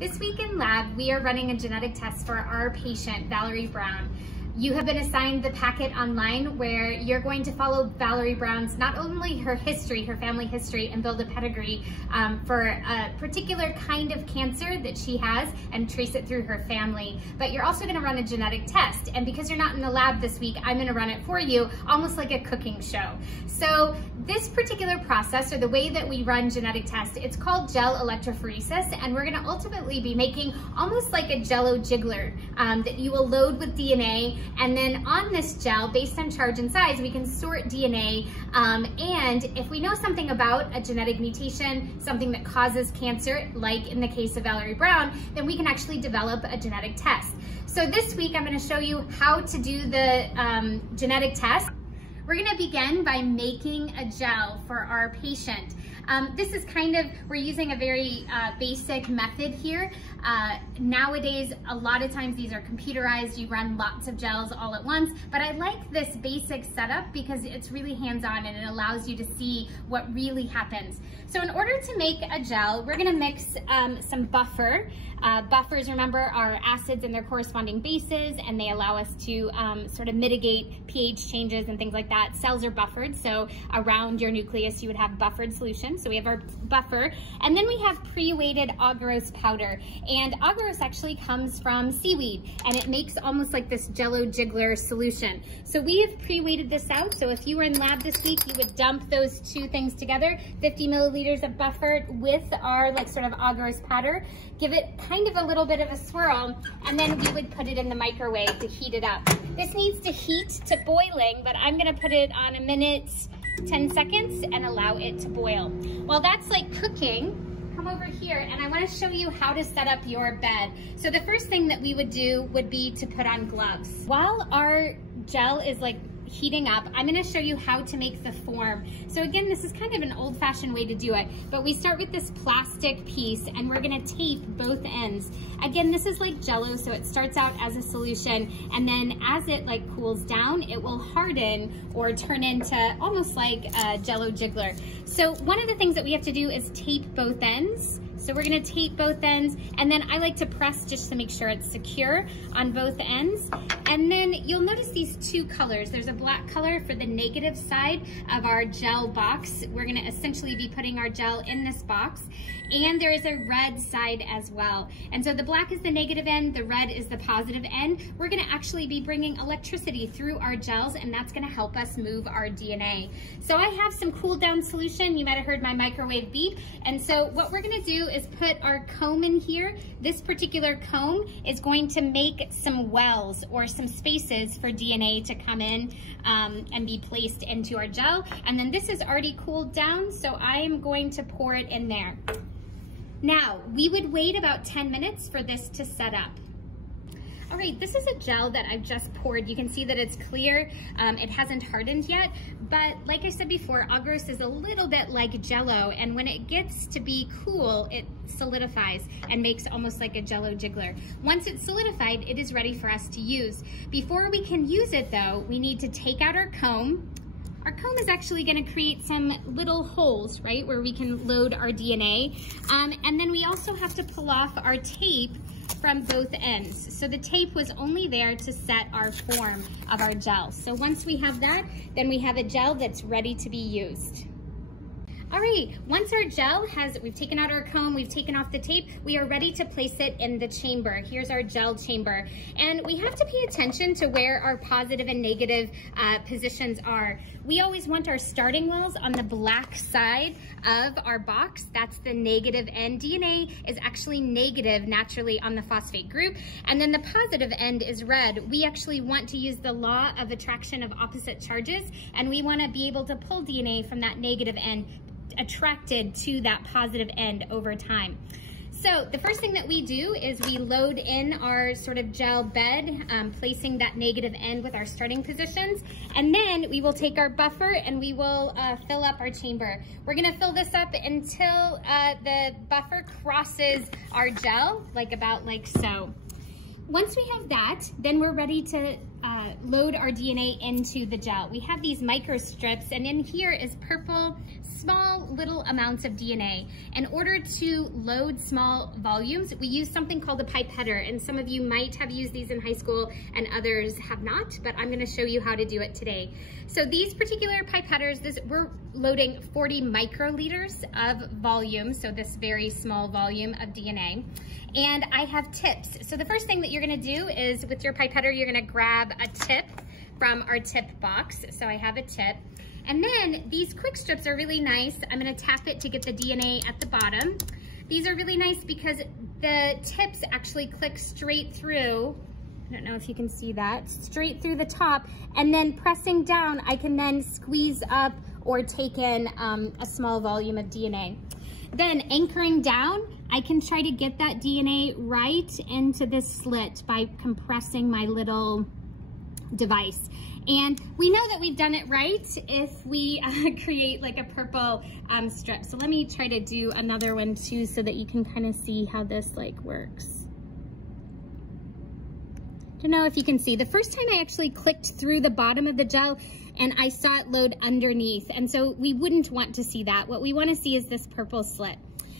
This week in lab, we are running a genetic test for our patient, Valerie Brown. You have been assigned the packet online where you're going to follow Valerie Brown's, not only her history, her family history, and build a pedigree for a particular kind of cancer that she has and trace it through her family, but you're also gonna run a genetic test. And because you're not in the lab this week, I'm gonna run it for you, almost like a cooking show. So this particular process, or the way that we run genetic tests, it's called gel electrophoresis, and we're gonna ultimately be making almost like a Jell-O jiggler that you will load with DNA. And then on this gel, based on charge and size, we can sort DNA. And if we know something about a genetic mutation, something that causes cancer, like in the case of Valerie Brown, then we can actually develop a genetic test. So this week, I'm gonna show you how to do the genetic test. We're gonna begin by making a gel for our patient. This is we're using a very basic method here. Nowadays, a lot of times these are computerized. You run lots of gels all at once, but I like this basic setup because it's really hands-on and it allows you to see what really happens. So in order to make a gel, we're gonna mix some buffer. Buffers, remember, are acids and their corresponding bases, and they allow us to sort of mitigate pH changes and things like that. Cells are buffered, so around your nucleus you would have buffered solution. So we have our buffer, and then we have pre-weighted agarose powder. And agarose actually comes from seaweed, and it makes almost like this Jell-O jiggler solution. So we have pre-weighted this out, so if you were in lab this week, you would dump those two things together, 50 milliliters of buffer with our sort of agarose powder, give it kind of a little bit of a swirl, and then we would put it in the microwave to heat it up. This needs to heat to boiling, but I'm gonna put it on 1 minute, 10 seconds and allow it to boil. While that's cooking, come over here and I want to show you how to set up your bed. So the first thing that we would do would be to put on gloves. While our gel is heating up, I'm going to show you how to make the form. So again, this is kind of an old-fashioned way to do it, but we start with this plastic piece and we're going to tape both ends. Again, this is like Jell-O, so it starts out as a solution, and then as it cools down, it will harden or turn into almost like a Jell-O jiggler. So one of the things that we have to do is tape both ends. So we're gonna tape both ends, and then I like to press just to make sure it's secure on both ends. And then you'll notice these two colors. There's a black color for the negative side of our gel box. We're gonna essentially be putting our gel in this box. And there is a red side as well. And so the black is the negative end, the red is the positive end. We're gonna actually be bringing electricity through our gels, and that's gonna help us move our DNA. So I have some cooled down solution. You might have heard my microwave beep. And so what we're gonna do is put our comb in here. This particular comb is going to make some wells or some spaces for DNA to come in and be placed into our gel. And then this is already cooled down, so I am going to pour it in there. Now, we would wait about 10 minutes for this to set up. All right, this is a gel that I've just poured. You can see that it's clear. It hasn't hardened yet, but like I said before, agarose is a little bit like Jell-O, and when it gets to be cool, it solidifies and makes almost like a Jell-O jiggler. Once it's solidified, it is ready for us to use. Before we can use it though, we need to take out our comb. Our comb is actually gonna create some little holes, right, where we can load our DNA. And then we also have to pull off our tape from both ends. So the tape was only there to set our form of our gel. So once we have that, then we have a gel that's ready to be used. All right, once our gel we've taken out our comb, we've taken off the tape, we are ready to place it in the chamber. Here's our gel chamber. And we have to pay attention to where our positive and negative positions are. We always want our starting wells on the black side of our box. That's the negative end. DNA is actually negative naturally on the phosphate group. And then the positive end is red. We actually want to use the law of attraction of opposite charges, and we want to be able to pull DNA from that negative end attracted to that positive end over time. So the first thing that we do is we load in our sort of gel bed, placing that negative end with our starting positions, and then we will take our buffer and we will fill up our chamber. We're gonna fill this up until the buffer crosses our gel, about like so. Once we have that, then we're ready to load our DNA into the gel. We have these micro strips, and in here is purple small little amounts of DNA. In order to load small volumes, we use something called a pipetter, and some of you might have used these in high school and others have not, but I'm gonna show you how to do it today. So these particular pipetters, we're loading 40 microliters of volume, so this very small volume of DNA. And I have tips. So the first thing that you're gonna do is with your pipetter, you're gonna grab a tip from our tip box. So I have a tip. And then these quick strips are really nice. I'm gonna tap it to get the DNA at the bottom. These are really nice because the tips actually click straight through. I don't know if you can see that, straight through the top. And then pressing down, I can then squeeze up or take in a small volume of DNA. Then anchoring down, I can try to get that DNA right into this slit by compressing my little device. And we know that we've done it right if we create like a purple strip. So let me try to do another one too so that you can kind of see how this like works. I don't know if you can see. The first time I actually clicked through the bottom of the gel and I saw it load underneath. And so we wouldn't want to see that. What we want to see is this purple slit.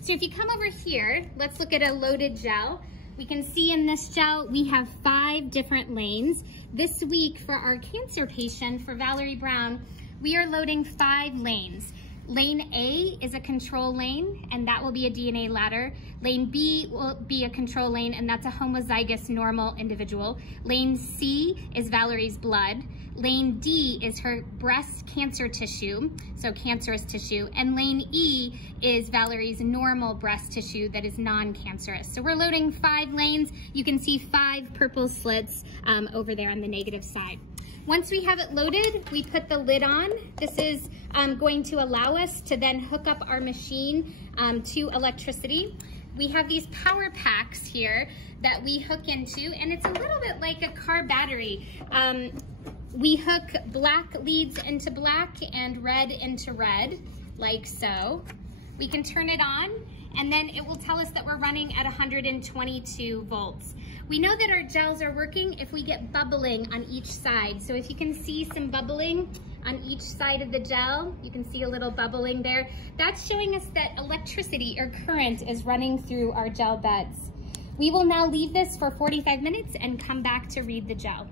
So if you come over here, let's look at a loaded gel. We can see in this gel, we have 5 different lanes. This week for our cancer patient, for Valerie Brown, we are loading 5 lanes. Lane A is a control lane, and that will be a DNA ladder. Lane B will be a control lane, and that's a homozygous normal individual. Lane C is Valerie's blood. Lane D is her breast cancer tissue, so cancerous tissue. And lane E is Valerie's normal breast tissue that is non-cancerous. So we're loading 5 lanes. You can see 5 purple slits over there on the negative side. Once we have it loaded, we put the lid on. This is going to allow us to then hook up our machine to electricity. We have these power packs here that we hook into, and it's a little bit like a car battery. We hook black leads into black and red into red, like so. We can turn it on, and then it will tell us that we're running at 122 volts. We know that our gels are working if we get bubbling on each side. So if you can see some bubbling on each side of the gel, you can see a little bubbling there. That's showing us that electricity or current is running through our gel beds. We will now leave this for 45 minutes and come back to read the gel.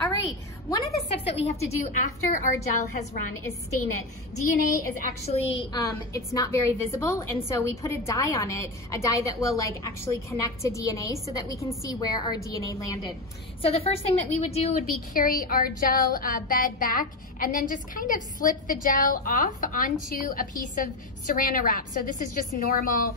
All right, one of the steps that we have to do after our gel has run is stain it. DNA is actually, it's not very visible, and so we put a dye on it, a dye that will like actually connect to DNA so that we can see where our DNA landed. So the first thing that we would do would be carry our gel bed back and then just kind of slip the gel off onto a piece of Saran wrap. So this is just normal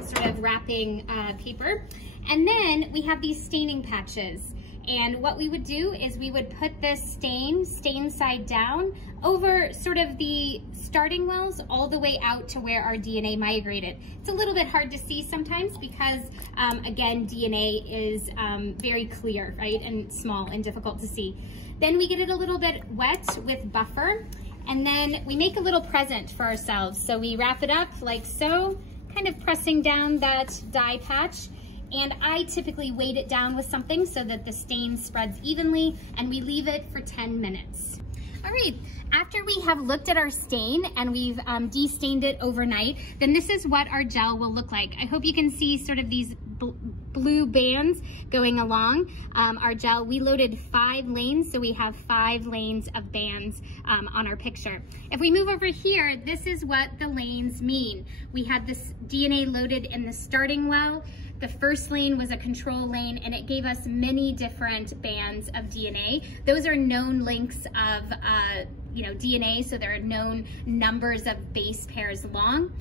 sort of wrapping paper. And then we have these staining patches. And what we would do is we would put this stain side down over sort of the starting wells all the way out to where our DNA migrated. It's a little bit hard to see sometimes because, again, DNA is very clear, right, and small and difficult to see. Then we get it a little bit wet with buffer, and then we make a little present for ourselves. So we wrap it up like so, kind of pressing down that dye patch. And I typically weight it down with something so that the stain spreads evenly, and we leave it for 10 minutes. All right, after we have looked at our stain and we've de-stained it overnight, then this is what our gel will look like. I hope you can see sort of these blue bands going along our gel. We loaded 5 lanes, so we have 5 lanes of bands on our picture. If we move over here, this is what the lanes mean. We had this DNA loaded in the starting well. The first lane was a control lane, and it gave us many different bands of DNA. Those are known lengths of DNA, so there are known numbers of base pairs long.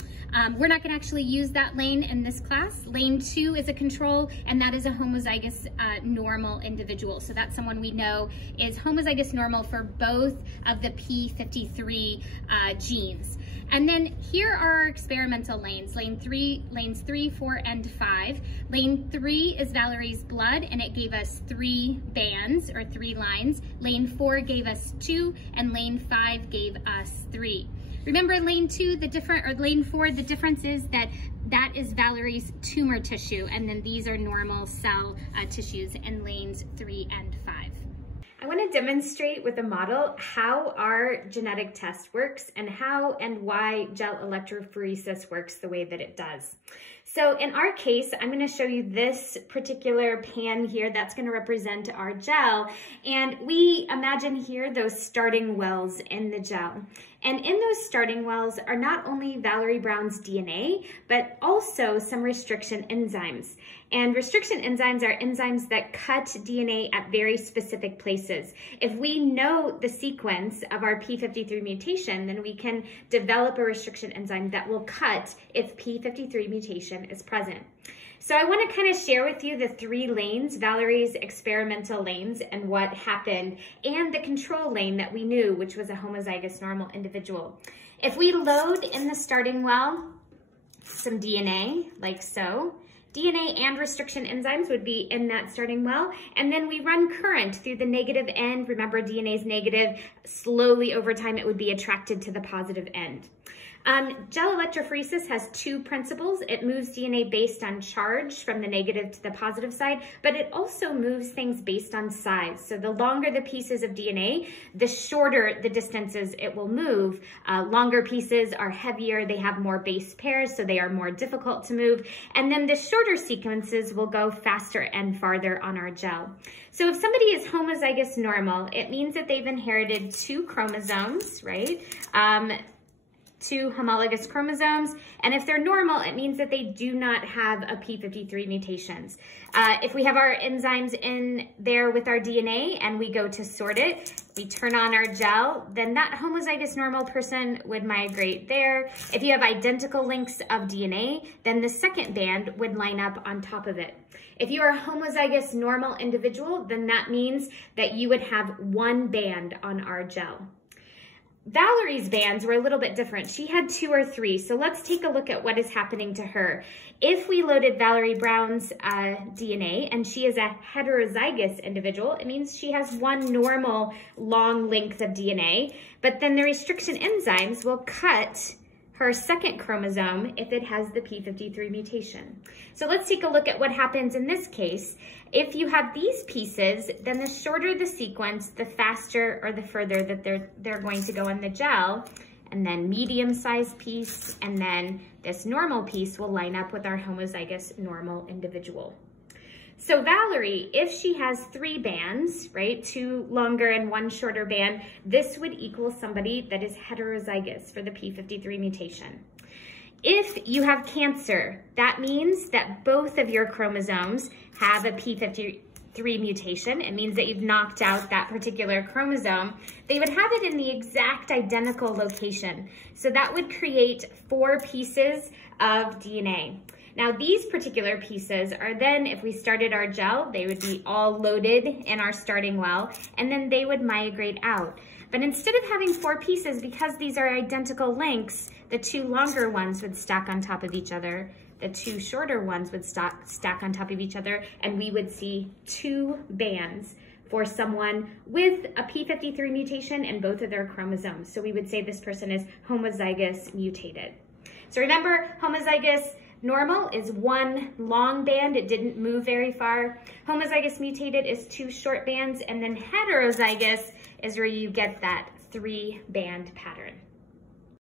We're not gonna actually use that lane in this class. Lane 2 is a control, and that is a homozygous normal individual. So that's someone we know is homozygous normal for both of the P53 genes. And then here are our experimental lanes, lanes 3, 4, and 5. Lane 3 is Valerie's blood, and it gave us 3 bands or 3 lines. Lane 4 gave us 2, and lane 5 gave us 3. Remember lane 2, lane 4, the difference is that that is Valerie's tumor tissue, and then these are normal cell tissues in lanes 3 and 5. I want to demonstrate with a model how our genetic test works and how and why gel electrophoresis works the way that it does. So in our case, I'm going to show you this particular pan here that's going to represent our gel. And we imagine here those starting wells in the gel. And in those starting wells are not only Valerie Brown's DNA, but also some restriction enzymes. And restriction enzymes are enzymes that cut DNA at very specific places. If we know the sequence of our P53 mutation, then we can develop a restriction enzyme that will cut if P53 mutation is present. So I want to kind of share with you the 3 lanes, Valerie's experimental lanes, and what happened, and the control lane that we knew, which was a homozygous normal individual. If we load in the starting well some DNA, like so, DNA and restriction enzymes would be in that starting well, and then we run current through the negative end. Remember, DNA is negative. Slowly over time, it would be attracted to the positive end. Gel electrophoresis has 2 principles. It moves DNA based on charge from the negative to the positive side, but it also moves things based on size. So the longer the pieces of DNA, the shorter the distances it will move. Longer pieces are heavier, they have more base pairs, so they are more difficult to move. And then the shorter sequences will go faster and farther on our gel. So if somebody is homozygous normal, it means that they've inherited 2 chromosomes, right? 2 homologous chromosomes, and if they're normal, it means that they do not have a P53 mutations. If we have our enzymes in there with our DNA and we go to sort it, we turn on our gel, then that homozygous normal person would migrate there. If you have identical links of DNA, then the second band would line up on top of it. If you are a homozygous normal individual, then that means that you would have 1 band on our gel. Valerie's bands were a little bit different. She had 2 or 3, so let's take a look at what is happening to her. If we loaded Valerie Brown's DNA and she is a heterozygous individual, it means she has 1 normal long length of DNA, but then the restriction enzymes will cut her second chromosome if it has the P53 mutation. So let's take a look at what happens in this case. If you have these pieces, then the shorter the sequence, the faster or the further that they're going to go in the gel, and then medium-sized piece, and then this normal piece will line up with our homozygous normal individual. So Valerie, if she has 3 bands, right, 2 longer and 1 shorter band, this would equal somebody that is heterozygous for the P53 mutation. If you have cancer, that means that both of your chromosomes have a P53 mutation. It means that you've knocked out that particular chromosome. They would have it in the exact identical location. So that would create 4 pieces of DNA. Now these particular pieces are then, if we started our gel, they would be all loaded in our starting well, and then they would migrate out. But instead of having 4 pieces, because these are identical lengths, the 2 longer ones would stack on top of each other, the 2 shorter ones would stack on top of each other, and we would see 2 bands for someone with a P53 mutation in both of their chromosomes. So we would say this person is homozygous mutated. So remember, homozygous normal is 1 long band, it didn't move very far. Homozygous mutated is 2 short bands, and then heterozygous is where you get that 3 band pattern.